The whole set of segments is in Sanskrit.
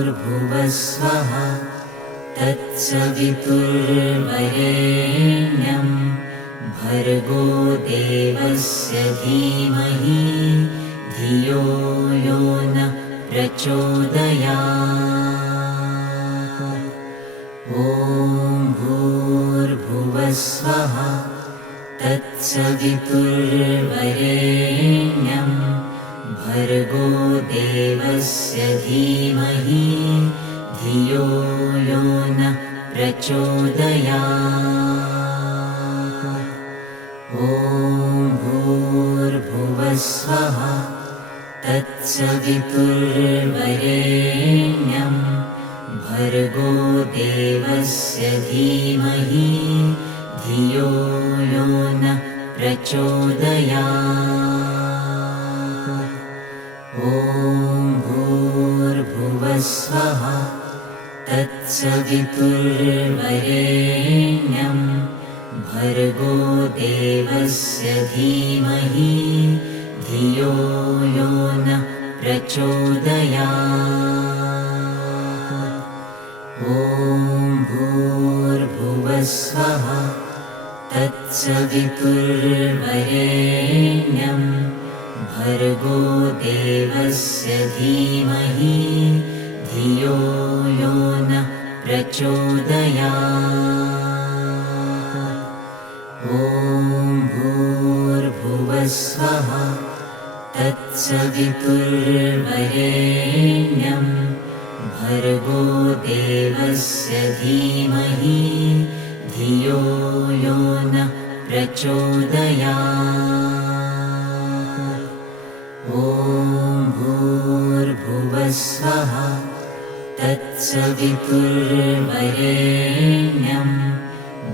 भूर्भुवस्वः तत्सवितुर्वरेण्यं भर्गो देवस्य धीमहि धियो यो न प्रचोदयात्। ॐ भूर्भुवस्वः तत्सवितुर्वरेण्यं भर्गो देवस्य धीमहि धियो यो न प्रचोदयात्। ॐ भूर्भुवस्वः तत्सवितुर्वरेण्यं भर्गो देवस्य धीमहि धियो यो न प्रचोदयात्। ॐ भूर्भुवस्वः तत्सवितुर्वरेण्यं भर्गो देवस्य धीमहि धियो यो न प्रचोदयात्। ॐ भूर्भुवस्वः तत्सवितुर्वरेण्यं भर्गो देवस्य धीमहि धियो यो न प्रचोदयात्। ॐ भूर्भुवस्वः तत्सवितुर्वरेण्यं भर्गो देवस्य धीमहि धियो यो न प्रचोदयात्। ॐ भूर्भुवस्वः तत्सवितुर्वरेण्यं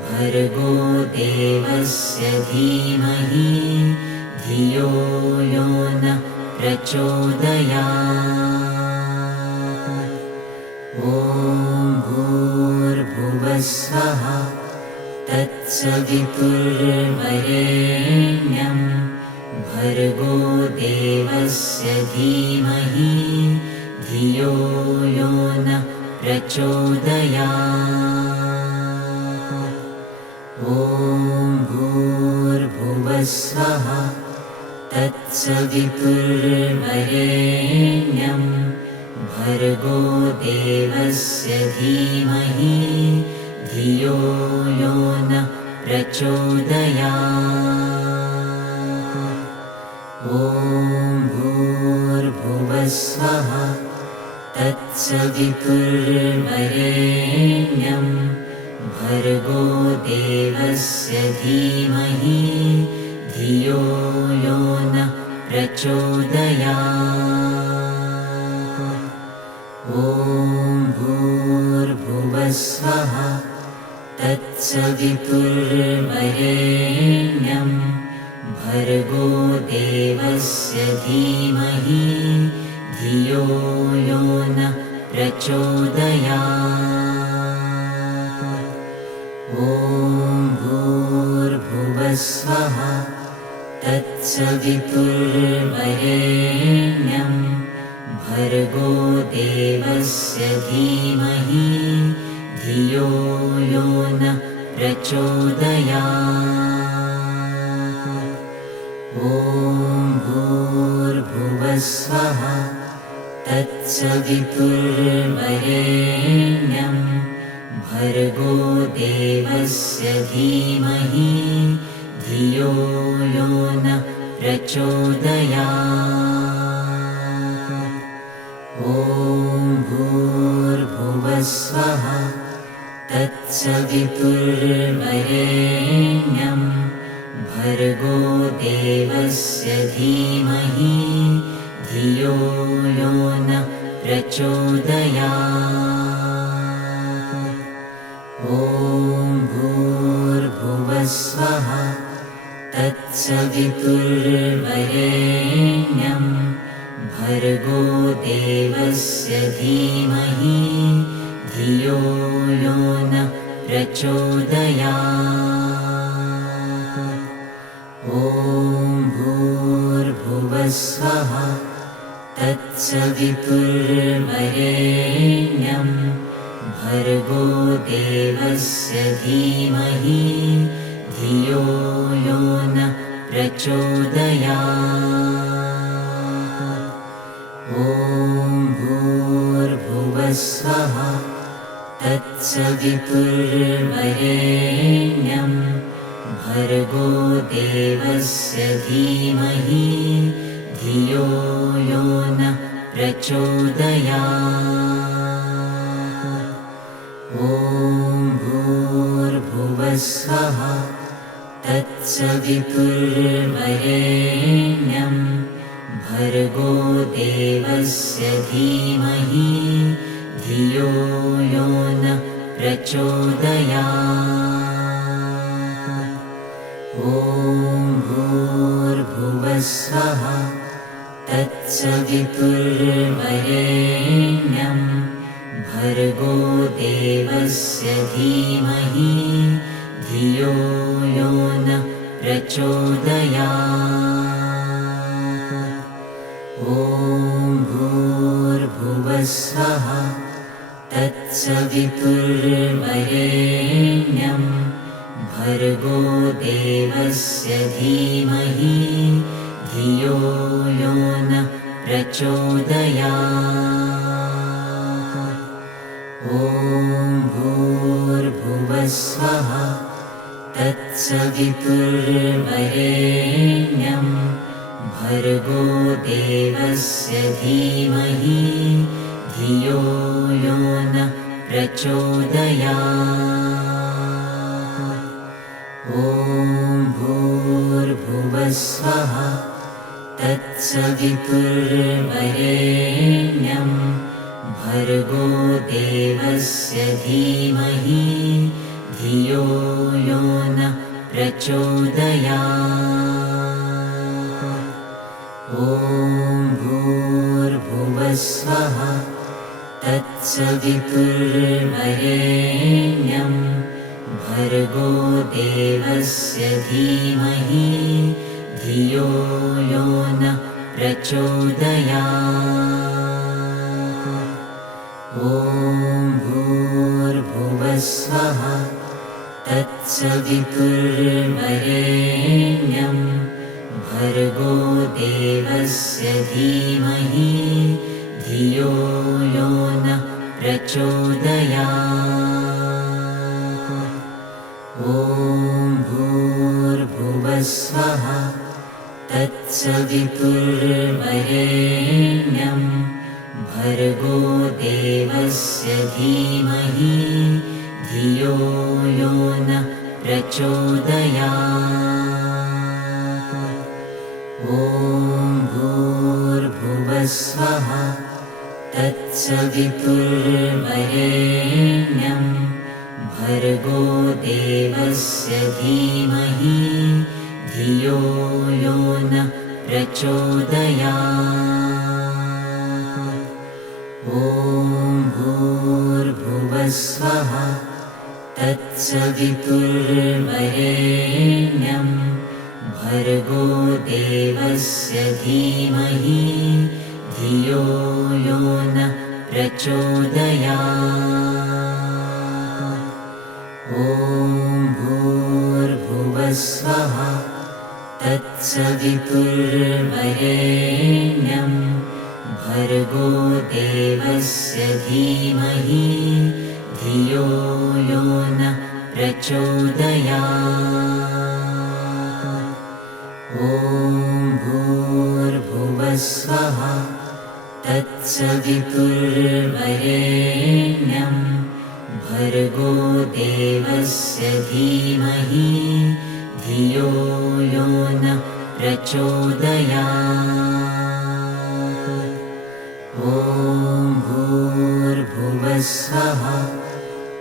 भर्गो देवस्य धीमहि धियो यो न प्रचोदयात्। ॐ भूर्भुवस्वः तत्सवितुर्वरेण्यं भर्गो देवस्य धीमहि धियो यो न प्रचोदयात्। ॐ भूर्भुवस्वः तत्सवितुर्वरेण्यं भर्गो देवस्य धीमहि धियो यो न प्रचोदयात्। ॐ भूर्भुवस्वः तत्सवितुर्वरेण्यं भर्गो देवस्य धीमहि धियो यो न प्रचोदयात्। ॐ भूर्भुवस्वः तत्सवितुर्वरेण्यं भर्गो देवस्य धीमहि धियो यो न प्रचोदयात्। ॐ भूर्भुवस्वः तत्सवितुर्वरेण्यं भर्गो देवस्य धीमहि धियो यो न प्रचोदयात्। ॐ भूर्भुवस्वः तत्सवितुर्वरेण्यं भर्गो देवस्य धीमहि धियो यो न प्रचोदयात्। ॐ भूर्भुवस्वः तत्सवितुर्वरेण्यं भर्गो देवस्य धीमहि धियो यो न प्रचोदयात्। ॐ भूर्भुवस्वः तत्सवितुर्वरेण्यं भर्गो देवस्य धीमहि धियो यो न प्रचोदयात्। ॐ भूर्भुवस्वः तत्सवितुर्वरेण्यं भर्गो देवस्य धीमहि धियो यो न प्रचोदयात्। ॐ भूर्भुवस्वः तत्सवितुर्वरेण्यं भर्गो देवस्य धीमहि धियो यो न प्रचोदयात्। ॐ भूर्भुवस्वः तत्सवितुर्वरेण्यं भर्गो देवस्य धीमहि धियो यो न प्रचोदयात्। ॐ भूर्भुवस्वः तत्सवितुर्वरेण्यं भर्गो देवस्य धीमहि धियो यो न प्रचोदयात्। ॐ भूर्भुवस्वः तत्सवितुर्वरेण्यं भर्गो देवस्य धीमहि धियो यो न प्रचोदयात्। ॐ भूर्भुवस्वः तत्सवितुर्वरेण्यं भर्गो देवस्य धीमहि धियो यो न प्रचोदयात्। ॐ भूर्भुवस्वः तत्सवितुर्वरेण्यं भर्गो देवस्य धीमहि धियो यो न प्रचोदयात्। ॐ भूर्भुवस्वः तत्सवितुर्वरेण्यं भर्गो देवस्य धीमहि धियो यो न प्रचोदयात्। ॐ भूर्भुवस्वः तत्सवितुर्वरेण्यं भर्गो देवस्य धीमहि धियो यो न प्रचोदयात्। ॐ भूर्भुवस्वः तत्सवितुर्वरेण्यं भर्गो देवस्य धीमहि धियो यो न प्रचोदयात्। ॐ भूर्भुवस्वः तत्सवितुर्वरेण्यं भर्गो देवस्य धीमहि धियो यो न प्रचोदयात्। ॐ भूर्भुवस्वः तत्सवितुर्वरेण्यं भर्गो देवस्य धीमहि धियो यो न प्रचोदयात्। ॐ भूर्भुवस्वः तत्सवितुर्वरेण्यं भर्गो देवस्य धीमहि धियो यो न प्रचोदयात्। ॐ भूर्भुवस्वः तत्सवितुर्वरेण्यं भर्गो देवस्य धीमहि धियो यो न प्रचोदयात्। ॐ भूर्भुवस्वः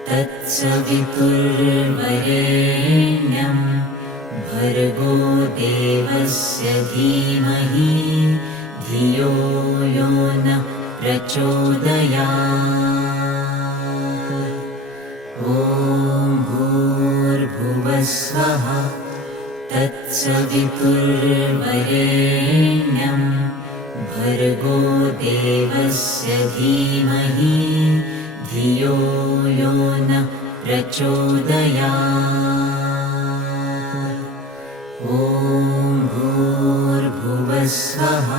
तत्सवितुर्वरेण्यं भर्गो देवस्य धीमहि धियो यो न प्रचोदयात्। ॐ तत्सवितुर्वरेण्यं भर्गो देवस्य धीमहि धियो यो न प्रचोदयात्। ॐ भूर्भुवस्वः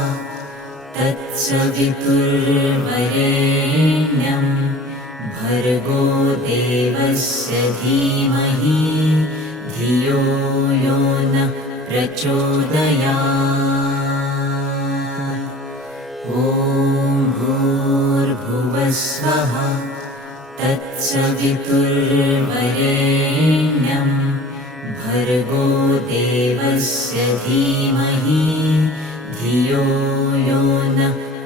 तत्सवितुर्वरेण्यं भर्गो देवस्य धीमहि धियो यो न प्रचोदयात्। ॐ भूर्भुवस्वः तत्सवितुर्वरेण्यं भर्गो देवस्य धीमहि धियो यो न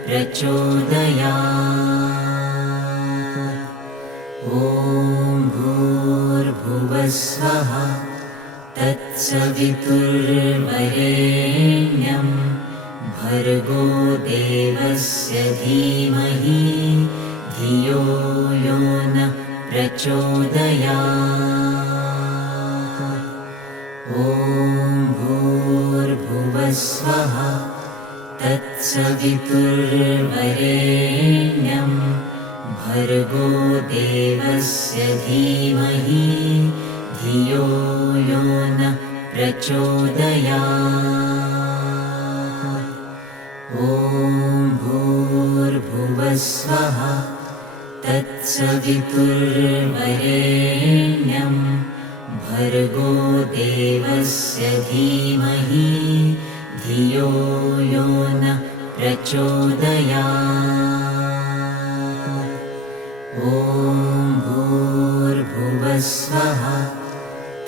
प्रचोदयात्। ॐ भूर्भुवस्वः तत्सवितुर्वरेण्यं भर्गो देवस्य धीमहि धियो यो न प्रचोदयात्। ॐ भूर्भुवस्वः तत्सवितुर्वरेण्यं भर्गो देवस्य धीमहि धियो यो न प्रचोदयात्। ॐ भूर्भुवस्वः तत्सवितुर्वरेण्यं भर्गो देवस्य धीमहि धियो यो न प्रचोदयात्। ॐ भूर्भुवस्वः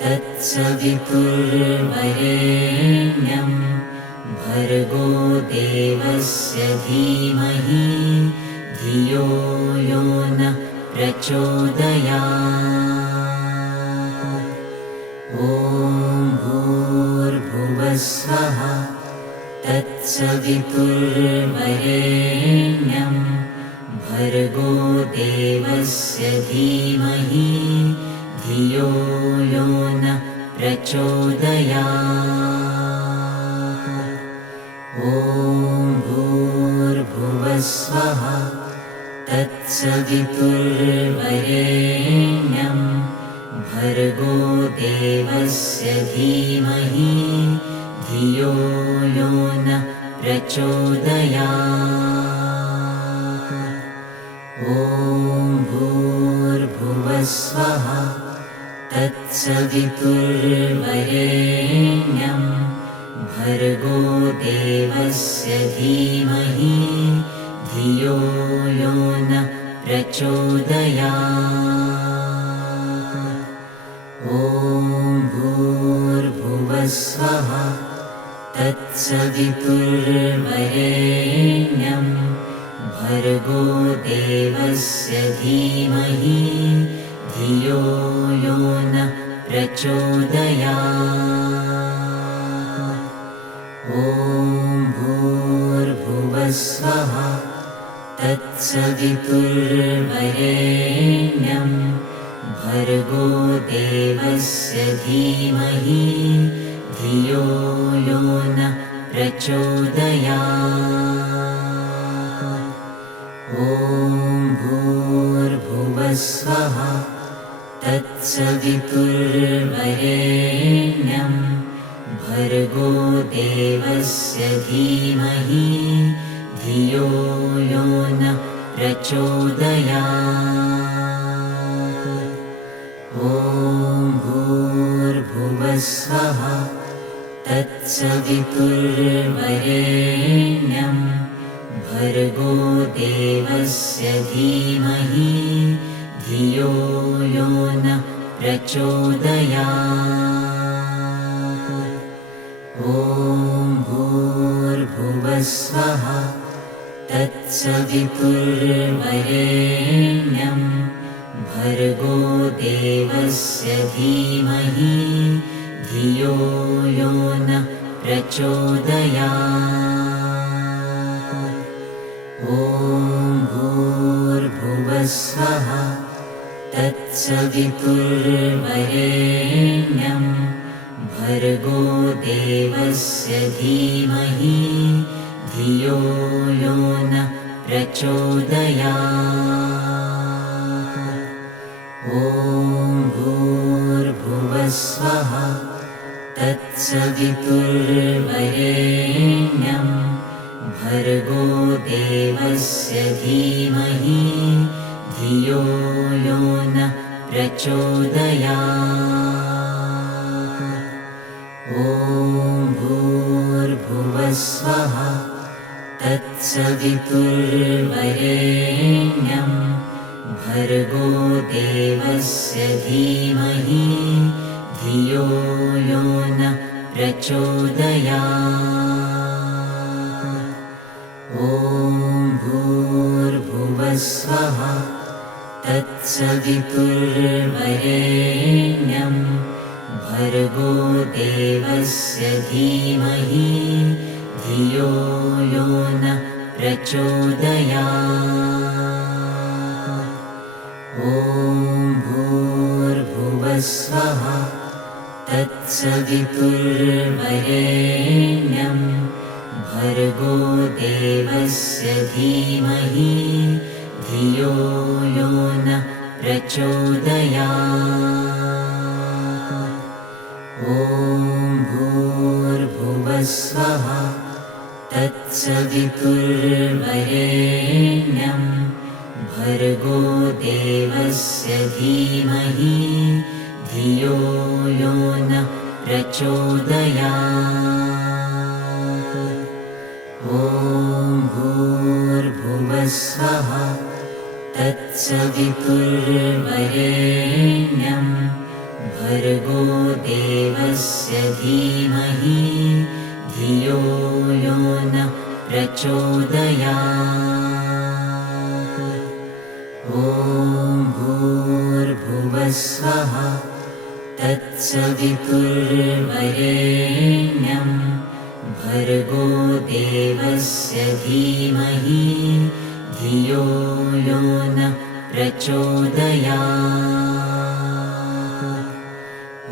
तत्सवितुर्वरेण्यं भर्गो देवस्य धीमहि धियो यो न प्रचोदयात्। ॐ भूर्भुवस्वः तत्सवितुर्वरेण्यं भर्गो देवस्य धीमहि धियो यो न प्रचोदयात्। ॐ भूर्भुवस्वः तत्सवितुर्वरेण्यं भर्गो देवस्य धीमहि धियो यो न प्रचोदयात्। ॐ भूर्भुवस्वः तत्सवितुर्वरेण्यं भर्गो देवस्य धीमहि धियो यो न प्रचोदयात्। ॐ भूर्भुवस्वः तत्सवितुर्वरेण्यं भर्गो देवस्य धीमहि धियो यो न प्रचोदयात्। ॐ भूर्भुवस्वः तत्सवितुर्वरेण्यं भर्गो देवस्य धीमहि धियो यो न प्रचोदयात्। ॐ भूर्भुवस्वः तत्सवितुर्वरेण्यं भर्गो देवस्य धीमहि धियो यो न प्रचोदयात्। ॐ भूर्भुवस्वः तत्सवितुर्वरेण्यं भर्गो देवस्य धीमहि धियो यो न प्रचोदयात्। ॐ भूर्भुवस्वः तत्सवितुर्वरेण्यं भर्गो देवस्य धीमहि धियो यो न प्रचोदयात्। ॐ भूर्भुवस्वः तत्सवितुर्वरेण्यं भर्गो देवस्य धीमहि धियो यो नः प्रचोदयात्। ॐ भूर्भुवस्वः तत्सवितुर्वरेण्यं भर्गो देवस्य धीमहि धियो यो नः प्रचोदयात्। ॐ भूर्भुवस्वः तत्सवितुर्वरेण्यं भर्गो देवस्य धीमहि धियो यो नः प्रचोदयात्। ॐ भूर्भुवस्वः तत्सवितुर्वरेण्यं भर्गो देवस्य धीमहि धियो यो नः प्रचोदयात्। ॐ भूर्भुवस्वः तत्सवितुर्वरेण्यं भर्गो देवस्य धीमहि धियो यो नः प्रचोदयात्। ॐ भूर्भुवस्वः तत्सवितुर्वरेण्यं भर्गो देवस्य धीमहि धियो यो नः प्रचोदयात्। ॐ भूर्भुवस्वः तत्सवितुर्वरेण्यं भर्गो देवस्य धीमहि धियो यो नः प्रचोदयात्। ॐ भूर्भुवस्वः तत्सवितुर्वरेण्यं भर्गो देवस्य धीमहि धियो यो नः प्रचोदयात्। ॐ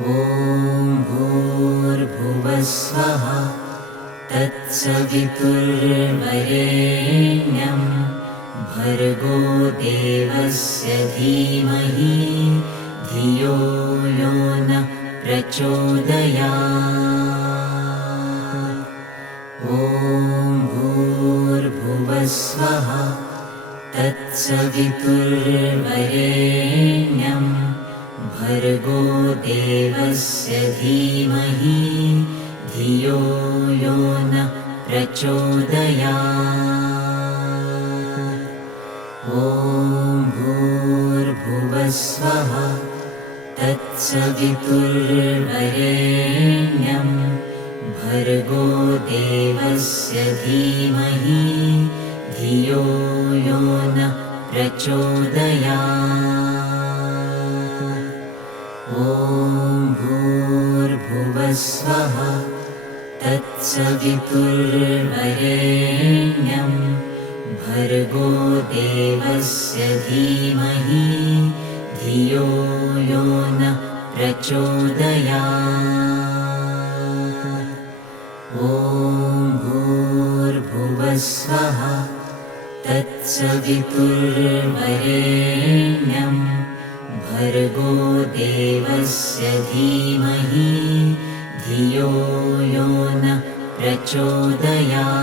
भूर्भुवस्वः तत्सवितुर्वरेण्यं भर्गो देवस्य धीमहि धियो यो नः प्रचोदयात्। ॐ भूर्भुवस्वः तत्सवितुर्वरेण्यं भर्गो देवस्य धीमहि धियो यो नः प्रचोदयात्। ॐ भूर्भुवस्वः तत्सवितुर्वरेण्यं भर्गो देवस्य धीमहि धियो यो नः प्रचोदयात्। ॐ भूर्भुवस्वः तत्सवितुर्वरेण्यं भर्गो देवस्य धीमहि धियो यो नः प्रचोदयात्। ॐ भूर्भुवस्वः तत्सवितुर्वरेण्यं भर्गो देवस्य धीमहि धियो यो नः प्रचोदयात्।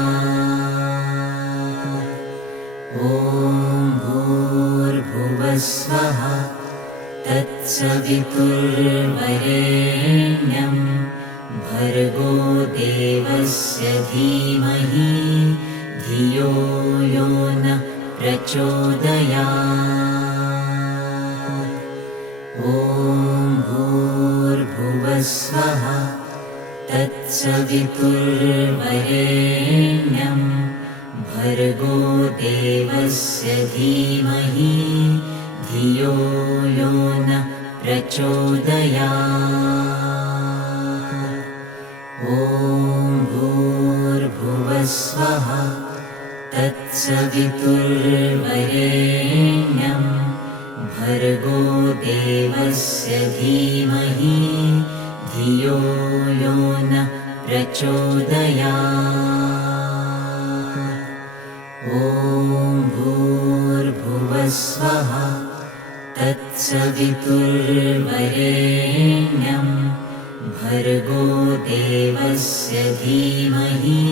ॐ भूर्भुवस्वः तत्सवितुर्वरेण्यं भर्गो देवस्य धीमहि धियो यो नः प्रचोदयात्। ॐ भूर्भुवस्वः तत्सवितुर्वरेण्यं भर्गो देवस्य धीमहि धियो यो नः प्रचोदयात्। ॐ भूर्भुवस्वः तत्सवितुर्वरेण्यं भर्गो देवस्य धीमहि धियो यो न प्रचोदयात्। ॐ भूर्भुवस्वः तत्सवितुर्वरेण्यं भर्गो देवस्य धीमहि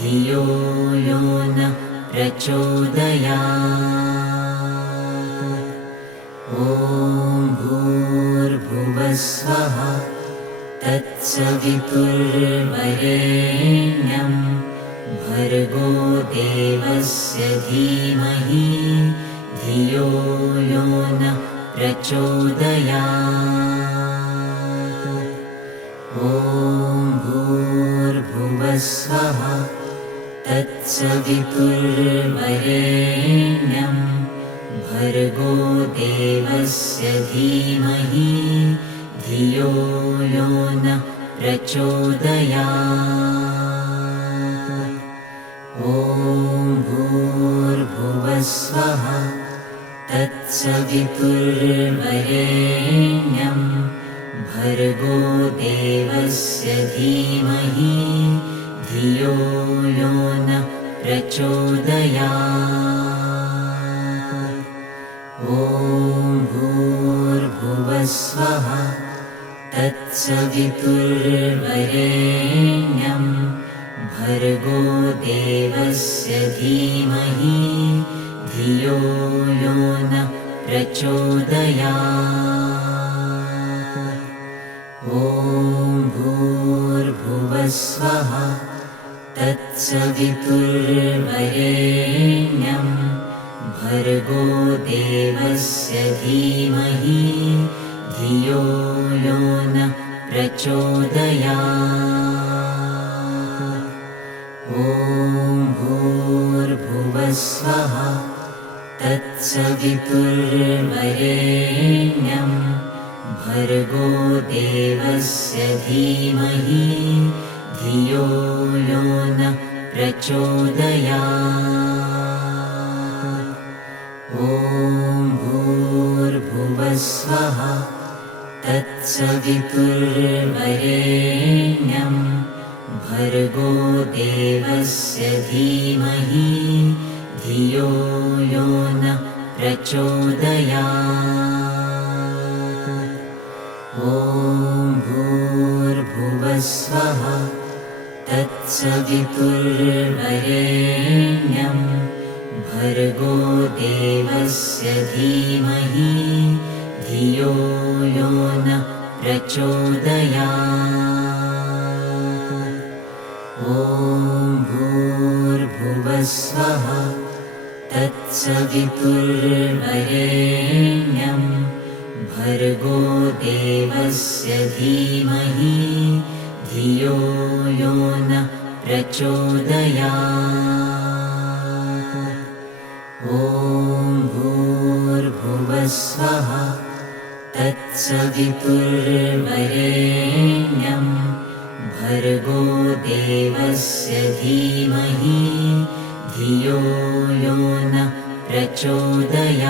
धियो यो न प्रचोदयात्। ॐ भूर्भुवस्वः तत्सवितुर्वरेण्यं भर्गो देवस्य धीमहि धियो यो न प्रचोदयात्। ॐ भूर्भुवस्वः तत्सवितुर्वरेण्यं भर्गो देवस्य धीमहि धियो यो न प्रचोदयात्। ॐ भूर्भुवस्वः तत्सवितुर्वरेण्यं भर्गो देवस्य धीमहि धियो यो न प्रचोदयात्। ॐ भूर्भुवस्वः तत्सवितुर्वरेण्यं भर्गो देवस्य धीमहि धियो यो न प्रचोदयात्। ॐ भूर्भुवस्वः तत्सवितुर्वरेण्यं भर्गो देवस्य धीमहि धियो यो न प्रचोदयात्। ॐ भूर्भुवस्वः तत्सवितुर्वरेण्यं भर्गो देवस्य धीमहि धियो यो न प्रचोदयात्। ॐ भूर्भुवस्वः तत्सवितुर्वरेण्यं भर्गो देवस्य धीमहि धियो यो न प्रचोदयात्। ॐ भूर्भुवस्वः तत्सवितुर्वरेण्यं भर्गो देवस्य धीमहि धियो यो न प्रचोदयात्। ॐ भूर्भुवस्वः तत्सवितुर्वरेण्यं भर्गो देवस्य धीमहि धियो यो न प्रचोदयात्। ॐ भूर्भुवस्वः तत्सवितुर्वरेण्यं भर्गो देवस्य धीमहि धियो यो न प्रचोदयात्।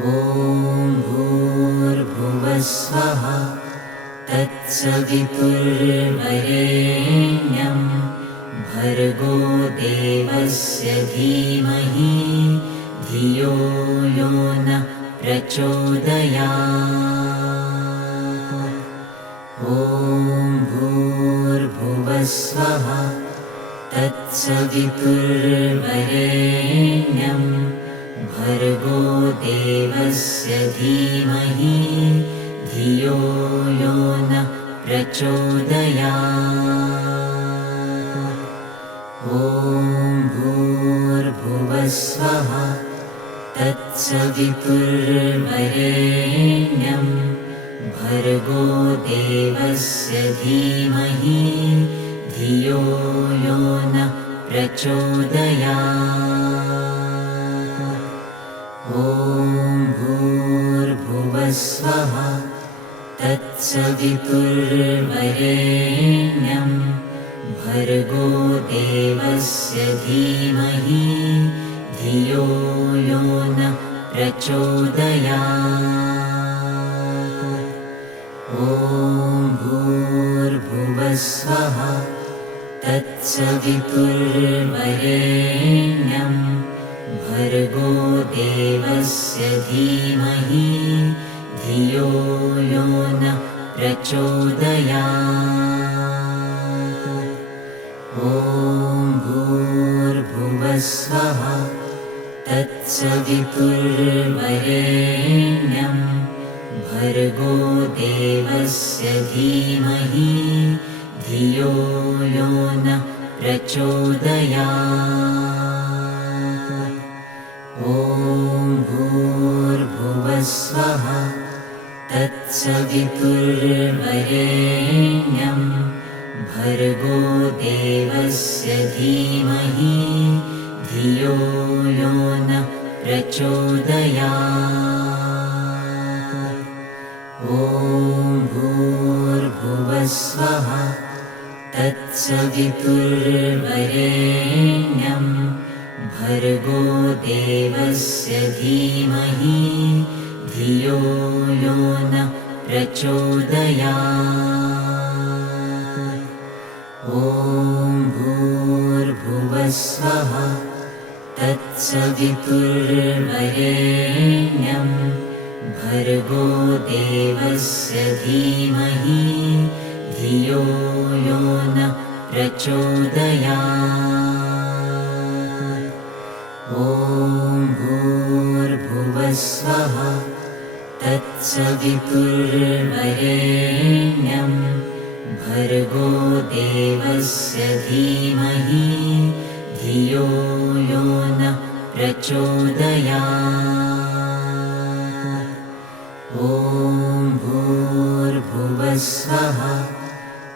ॐ भूर्भुवस्वः तत्सवितुर्वरेण्यं भर्गो देवस्य धीमहि धियो यो न प्रचोदयात्। ॐ भूर्भुवस्वः तत्सवितुर्वरेण्यं भर्गो देवस्य धीमहि धियो यो न प्रचोदयात्। ॐ भूर्भुवस्वः तत्सवितुर्वरेण्यं भर्गो देवस्य धीमहि धियो यो न प्रचोदयात्। ॐ भूर्भुवस्वः तत्सवितुर्वरेण्यं भर्गो देवस्य धीमहि धियो यो न प्रचोदयात्। ॐ भूर्भुवस्वः तत्सवितुर्वरेण्यं भर्गो देवस्य धीमहि धियो यो नः प्रचोदयात् ॐ भूर्भुवस्वः तत्सवितुर्वरेण्यं भर्गो देवस्य धीमहि धियो यो नः प्रचोदयात् ॐ भूर्भुवस्वः तत्सवितुर्वरेण्यं भर्गो देवस्य धीमहि धियो यो नः प्रचोदयात् ॐ भूर्भुवस्वः तत्सवितुर्वरेण्यं भर्गो देवस्य धीमहि धियो यो नः प्रचोदयात् ॐ भूर्भुवस्वः तत्सवितुर्वरेण्यं भर्गो देवस्य धीमहि धियो यो नः प्रचोदयात् ॐ भूर्भुवस्वः तत्सवितुर्वरेण्यं भर्गो देवस्य धीमहि धियो यो नः प्रचोदयात् ॐ भूर्भुवस्वः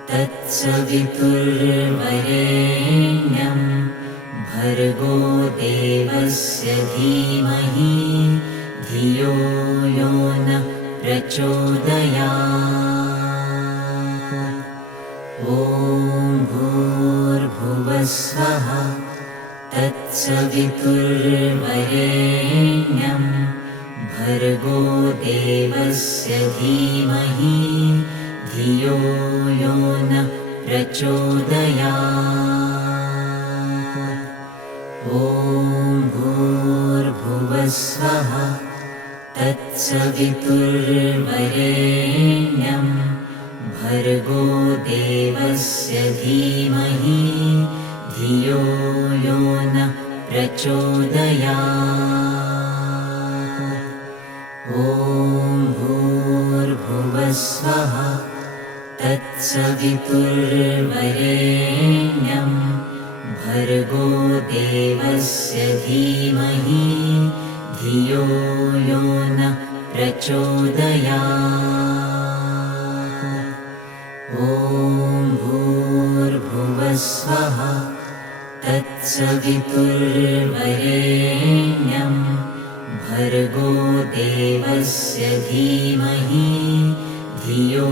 तत्सवितुर्वरेण्यं भर्गो देवस्य धीमहि धियो यो नः प्रचोदयात् ॐ भूर्भुवस्वः तत्सवितुर्वरेण्यं भर्गो देवस्य धीमहि धियो यो नः प्रचोदयात् ॐ भूर्भुवस्वः तत्सवितुर्वरेण्यं भर्गो देवस्य धीमहि धियो यो नः प्रचोदयात् ॐ भूर्भुवस्वः तत्सवितुर्वरेण्यं भर्गो देवस्य धीमहि धियो यो नः प्रचोदयात् ॐ भूर्भुवस्वः तत्सवितुर्वरेण्यं भर्गो देवस्य धीमहि धियो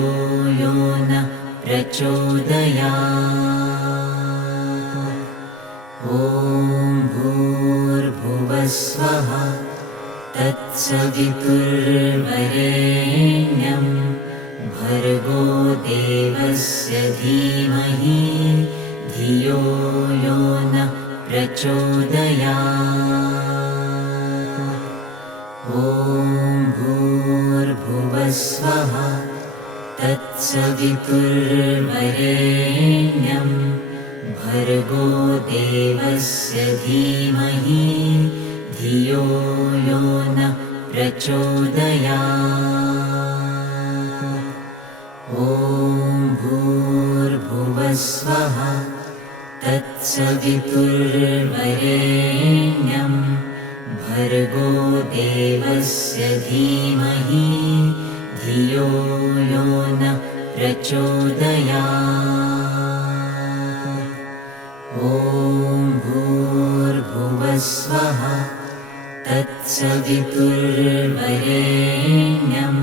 यो नः प्रचोदयात् ॐ भूर्भुवस्वः तत्सवितुर्वरेण्यं भर्गो देवस्य धीमहि धियो यो नः प्रचोदयात् ॐ भूर्भुवस्वः तत्सवितुर्वरेण्यं भर्गो देवस्य धीमहि धियो यो नः प्रचोदयात् ॐ भूर्भुवस्वः तत्सवितुर्वरेण्यं भर्गो देवस्य धीमहि धियो यो नः प्रचोदयात् ॐ भूर्भुवस्वः तत्सवितुर्वरेण्यं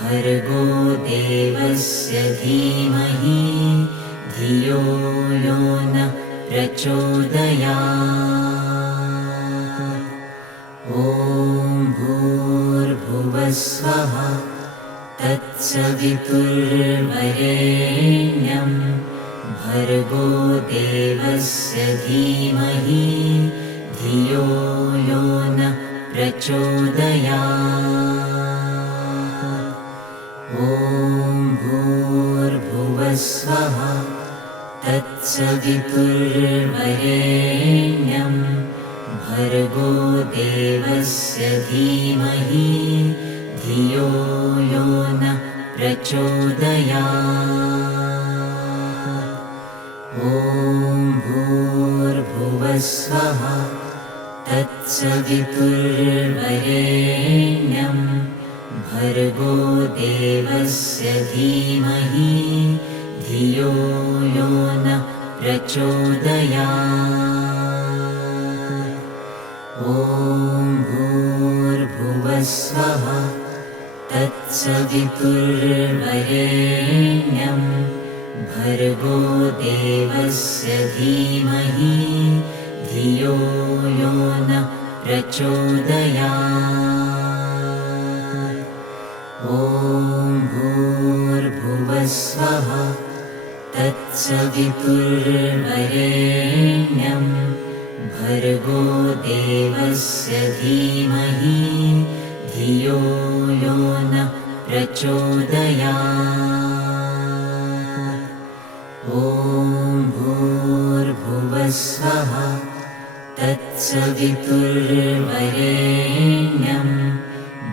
भर्गो देवस्य धीमहि धियो यो नः प्रचोदयात् ॐ भूर्भुवस्वः तत्सवितुर्वरेण्यं भर्गो देवस्य धीमहि धियो यो नः प्रचोदयात्। ॐ भूर्भुवस्वः तत्सवितुर्वरेण्यं भर्गो देवस्य धीमहि धियो यो नः प्रचोदयात्। ॐ भूर्भुवस्वः तत्सवितुर्वरेण्यं भर्गो देवस्य धीमहि धियो यो नः प्रचोदयात्। ॐ भूर्भुवस्वः तत्सवितुर्वरेण्यं भर्गो देवस्य धीमहि धियो यो नः प्रचोदयात्। ॐ भूर्भुवस्वः तत्सवितुर्वरेण्यं भर्गो देवस्य धीमहि धियो यो नः प्रचोदयात्। ॐ भूर्भुवस्वः तत्सवितुर्वरेण्यं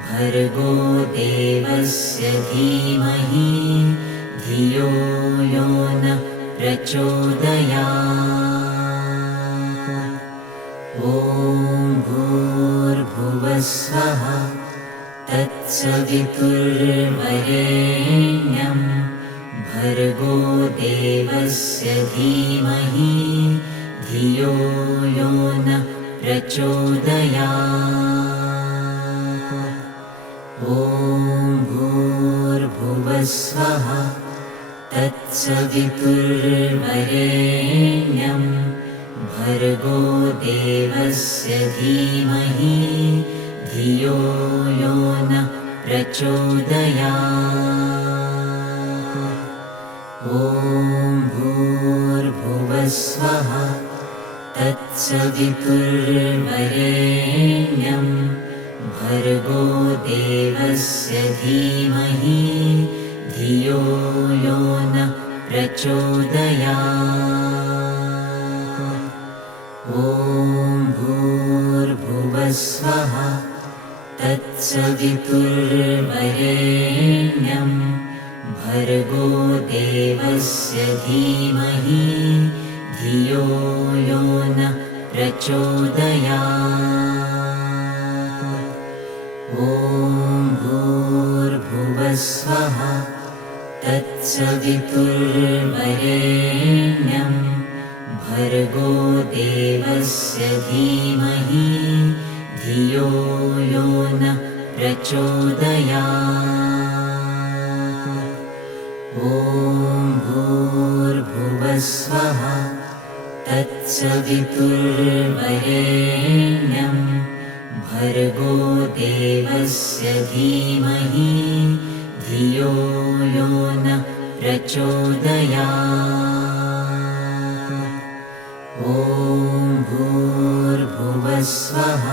भर्गो देवस्य धीमहि धियो यो नः प्रचोदयात्। ॐ भूर्भुवस्वः तत्सवितुर्वरेण्यं भर्गो देवस्य धीमहि धियो यो नः प्रचोदयात्। ॐ भूर्भुवस्वः तत्सवितुर्वरेण्यं भर्गो देवस्य धीमहि धियो यो नः प्रचोदयात्। ॐ भूर्भुवस्वः तत्सवितुर्वरेण्यं भर्गो देवस्य धीमहि धियो यो नः प्रचोदयात्। ॐ भूर्भुवस्वः तत्सवितुर्वरेण्यं भर्गो देवस्य धीमहि धियो यो नः प्रचोदयात्। ॐ भूर्भुवस्वः तत्सवितुर्वरेण्यं भर्गो देवस्य धीमहि धियो यो नः प्रचोदयात्। ॐ भूर्भुवस्वः तत्सवितुर्वरेण्यं भर्गो देवस्य धीमहि धियो यो नः प्रचोदयात्। ॐ भूर्भुवस्वः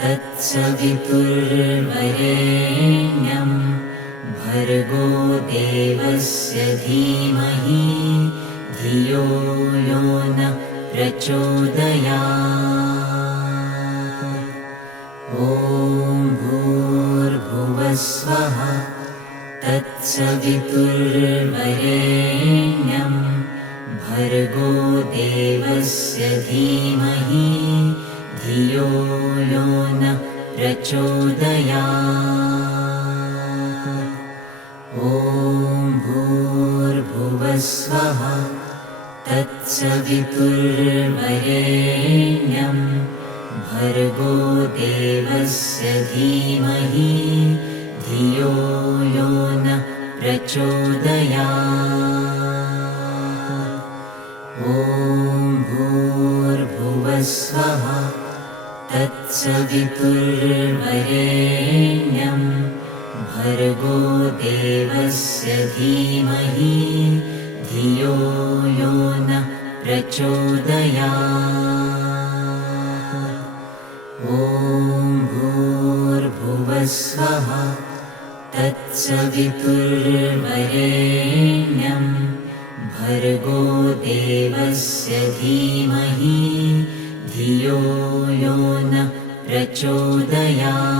तत्सवितुर्वरेण्यं भर्गो देवस्य धीमहि धियो यो नः प्रचोदयात्। ॐ भूर्भुवस्वः तत्सवितुर्वरेण्यं भर्गो देवस्य धीमहि धियो यो नः प्रचोदयात्। ॐ भूर्भुवस्वः तत्सवितुर्वरेण्यं भर्गो देवस्य धीमहि धियो यो नः प्रचोदयात्। ॐ भूर्भुवस्वः तत्सवितुर्वरेण्यं भर्गो धीमहि धियो यो नः प्रचोदयात्। ॐ भूर्भुवस्वः तत्सवितुर्वरेण्यं भर्गो देवस्य धीमहि धियो यो नः प्रचोदयात्।